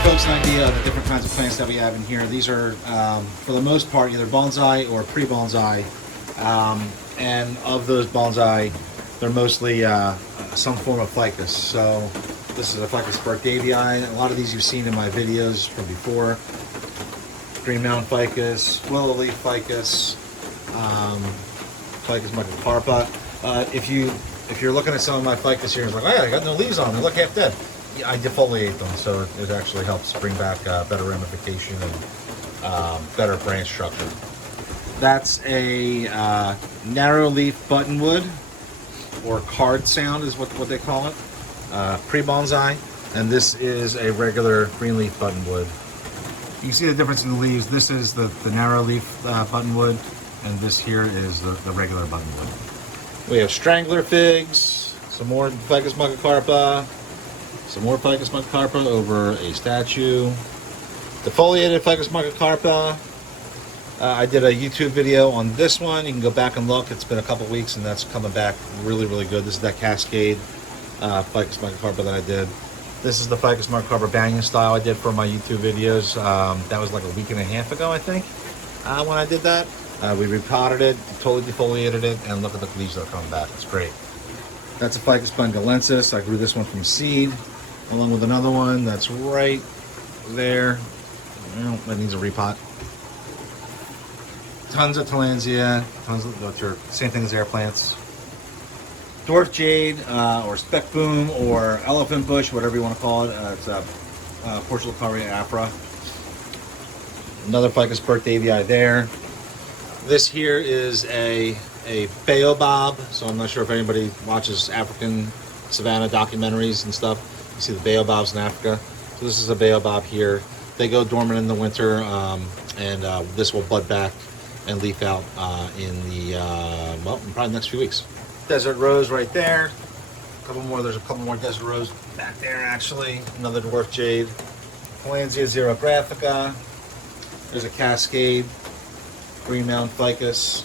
folks an idea of the different kinds of plants that we have in here. These are, for the most part, either bonsai or pre-bonsai. And of those bonsai, they're mostly some form of ficus. So this is a Ficus Bergdavii. A lot of these you've seen in my videos from before. Green mountain ficus, willow leaf ficus, Ficus microcarpa. If you're looking at some of my ficus here, it's like, oh yeah, I got no leaves on them. They look half dead. I defoliate them, so it actually helps bring back better ramification and better branch structure. That's a narrow leaf buttonwood, or card sound is what they call it, pre-bonsai, and this is a regular green leaf buttonwood. You can see the difference in the leaves. This is the narrow leaf buttonwood, and this here is the regular buttonwood. We have strangler figs, some more Ficus microcarpa, some more Ficus microcarpa over a statue. Defoliated Ficus microcarpa. I did a YouTube video on this one. You can go back and look. It's been a couple weeks and that's coming back really, really good. This is that Cascade Ficus microcarpa that I did. This is the Ficus microcarpa banyan style I did for my YouTube videos. That was like a week and a half ago, I think, when I did that. We repotted it, totally defoliated it, and look at the leaves that are coming back. It's great. That's a Ficus bengalensis. I grew this one from seed, along with another one that's right there. Well, that needs a repot. Tons of Tillandsia, tons of same thing as air plants. Dwarf jade, or speck boom, or elephant bush, whatever you want to call it. It's Portulacaria afra. Another Ficus Bergdavii there. This here is a baobab. So I'm not sure if anybody watches African savanna documentaries and stuff. You see the baobabs in Africa. So this is a baobab here. They go dormant in the winter, and this will bud back and leaf out in the probably next few weeks. Desert rose right there. There's a couple more desert rose back there actually. Another dwarf jade. Tillandsia xerographica. There's a Cascade. Green mountain ficus.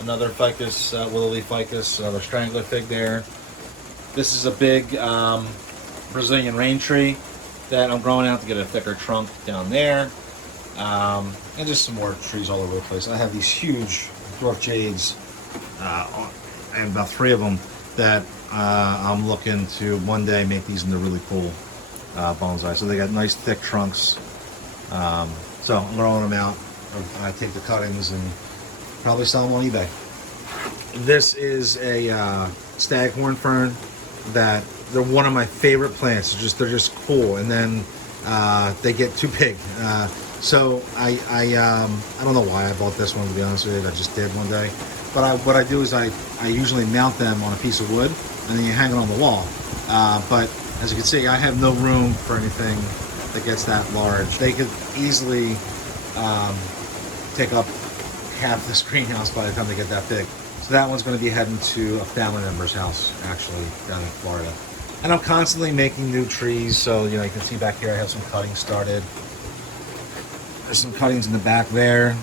Another Ficus, willow leaf ficus. Another strangler fig there. This is a big Brazilian rain tree that I'm growing out to get a thicker trunk down there. And just some more trees all over the place. I have these huge dwarf jades, and about 3 of them that I'm looking to one day make these into really cool bonsai. So they got nice thick trunks. So I'm growing them out. I take the cuttings and probably sell them on eBay. This is a staghorn fern that they're one of my favorite plants. They're just cool, and then they get too big. So I don't know why I bought this one, to be honest with you. I just did one day. But what I do is I usually mount them on a piece of wood, and then you hang it on the wall. But as you can see, I have no room for anything that gets that large. They could easily take up half this greenhouse by the time they get that big. So that one's going to be heading to a family member's house, actually, down in Florida. And I'm constantly making new trees, so you can see back here I have some cuttings started. There's some cuttings in the back there.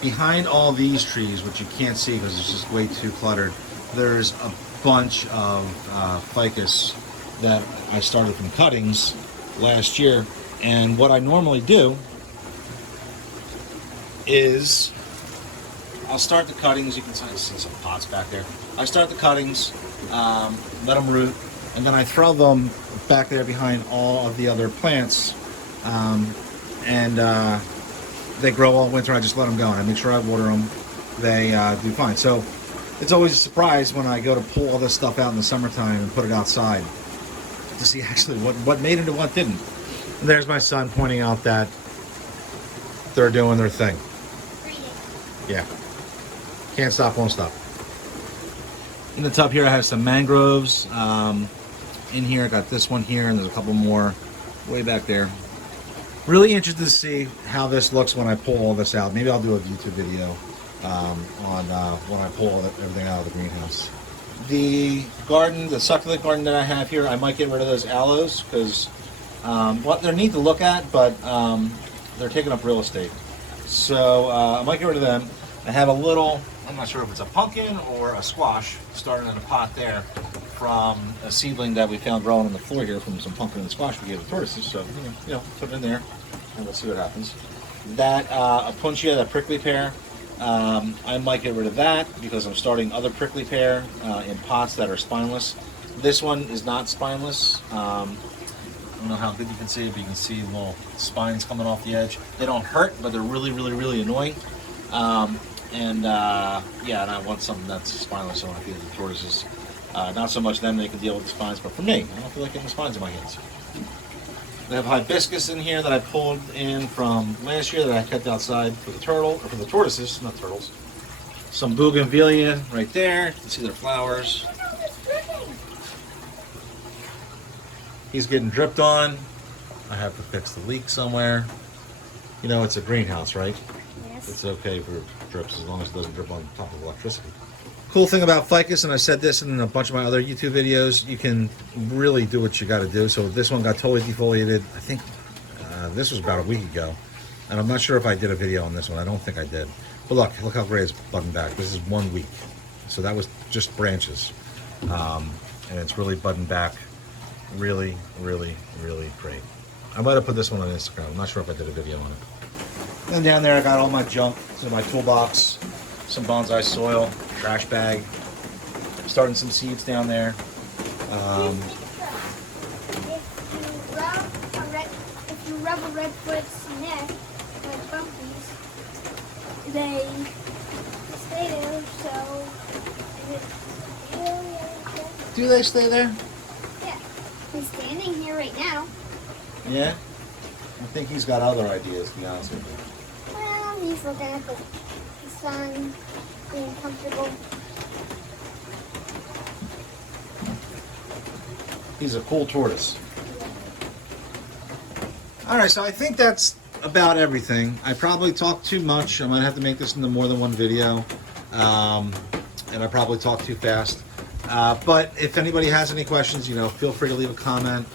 Behind all these trees, which you can't see because it's just way too cluttered, there's a bunch of ficus that I started from cuttings last year. And what I normally do is I'll start the cuttings. You can see some pots back there. I start the cuttings, let them root, and then I throw them back there behind all of the other plants, and they grow all winter. I just let them go, and I make sure I water them. They do fine. So it's always a surprise when I go to pull all this stuff out in the summertime and put it outside to see actually what made it and what didn't. And there's my son pointing out that they're doing their thing. Yeah. Can't stop, won't stop. In the tub here I have some mangroves. In here I got this one here, and there's a couple more way back there. Really interested to see how this looks when I pull all this out. Maybe I'll do a YouTube video on when I pull everything out of the greenhouse. The garden, the succulent garden that I have here, I might get rid of those aloes because they're neat to look at, but they're taking up real estate. So I might get rid of them. I have a little, I'm not sure if it's a pumpkin or a squash, starting in a pot there. from a seedling that we found growing on the floor here from some pumpkin and squash we gave the tortoises. So, put it in there and we'll see what happens. That Apuntia, that prickly pear, I might get rid of that because I'm starting other prickly pear in pots that are spineless. This one is not spineless. I don't know how good you can see it, but you can see little spines coming off the edge. They don't hurt, but they're really, really, really annoying. And I want something that's spineless, so I want to feed the tortoises. Not so much them, they can deal with the spines, but for me, I don't feel like getting the spines in my hands. We have hibiscus in here that I pulled in from last year that I kept outside for the for the tortoises, not turtles. Some bougainvillea right there. You can see their flowers. He's getting dripped on. I have to fix the leak somewhere. You know, it's a greenhouse, right? Yes. It's okay for drips as long as it doesn't drip on top of electricity. Cool thing about ficus, and I said this in a bunch of my other YouTube videos, you can really do what you got to do. So this one got totally defoliated. I think this was about a week ago, and I'm not sure if I did a video on this one. I don't think I did. But look how great it's budding back. This is 1 week, so that was just branches, and it's really budding back, really, really, really great. I might have put this one on Instagram. I'm not sure if I did a video on it. Then down there I got all my junk. So my toolbox, some bonsai soil, trash bag, starting some seeds down there. If you rub a redfoot's neck, like bumpies, they stay there, so Do they stay there? yeah. He's standing here right now. Yeah? I think he's got other ideas, to be honest with you. Well, he's looking at the sun, being comfortable. He's a cool tortoise. Alright, so I think that's about everything. I probably talked too much. I might have to make this into more than one video. And I probably talked too fast. But if anybody has any questions, feel free to leave a comment.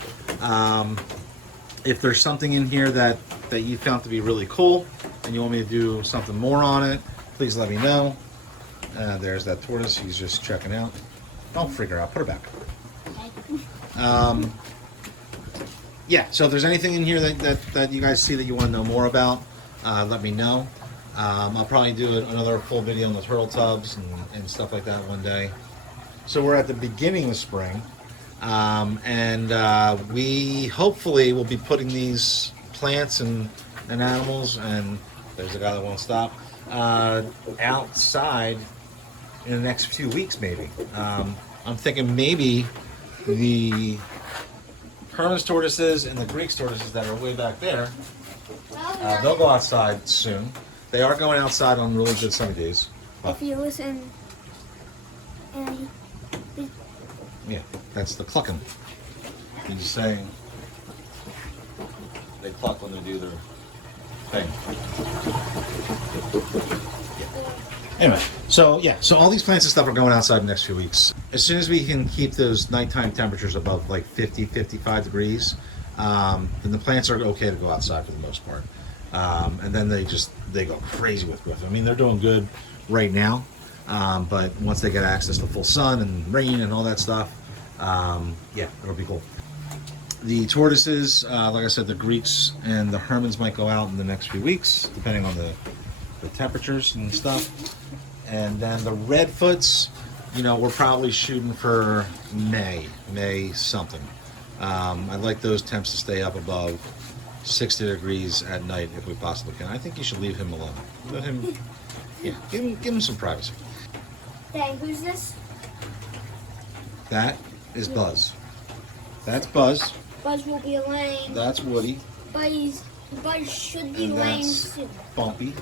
If there's something in here that you found to be really cool and you want me to do something more on it, please let me know. There's that tortoise. He's just checking out. Don't freak her out. Put her back. Yeah, so if there's anything in here that you guys see that you want to know more about, let me know. I'll probably do another full video on the turtle tubs and stuff like that one day. So we're at the beginning of spring, and we hopefully will be putting these plants and animals, and there's a guy that won't stop, outside in the next few weeks maybe. I'm thinking maybe the Ferns tortoises and the Greek tortoises that are way back there, they'll go outside soon. They are going outside on really good sunny days. If you listen, and yeah, that's the clucking. He's saying they cluck when they do their thing. Yeah. Anyway, so all these plants and stuff are going outside in the next few weeks. As soon as we can keep those nighttime temperatures above like 50, 55 degrees, then the plants are okay to go outside for the most part. And then they go crazy with growth. I mean, they're doing good right now, but once they get access to full sun and rain and all that stuff, it'll be cool. The tortoises, like I said, the Greeks and the Hermans might go out in the next few weeks, depending on the temperatures and stuff. And then the redfoots, we're probably shooting for May something. I'd like those temps to stay up above 60 degrees at night if we possibly can. I think you should leave him alone. Let him, give him some privacy. Dang, who's this? That is Buzz. That's Buzz. Buzz will be laying. That's Woody. Buzz should be And laying that's soon. Bumpy.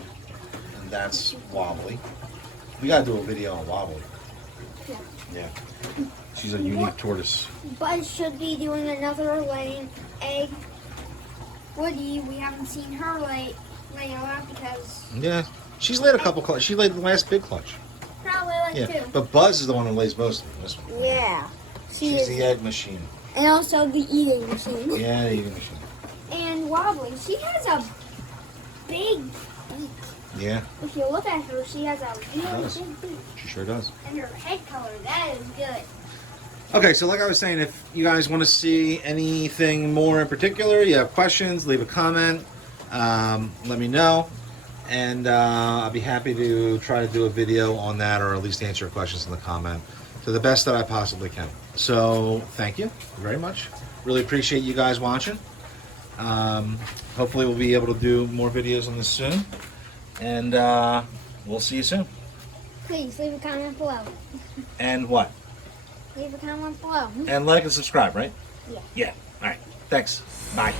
And that's Wobbly. We gotta do a video on Wobbly. Yeah. She's a unique tortoise. Buzz should be doing another laying egg. Woody, we haven't seen her lay a lot because... Yeah. She's laid a couple clutch. She laid the last big clutch. Probably like two. But Buzz is the one who lays most of them. This one. Yeah. She's the egg machine. And also the eating machine. Yeah, the eating machine. And Wobbly, she has a big beak. Yeah. If you look at her, she has a really does. big beak. She sure does. And her head color, that is good. Okay, so like I was saying, if you guys want to see anything more in particular, you have questions, leave a comment, let me know, and I'll be happy to try to do a video on that, or at least answer your questions in the comment to the best that I possibly can. So thank you very much. Really appreciate you guys watching. Hopefully we'll be able to do more videos on this soon, and we'll see you soon. Please leave a comment below. And what? Leave a comment below. And like and subscribe, right? Yeah. Yeah. All right. Thanks. Bye.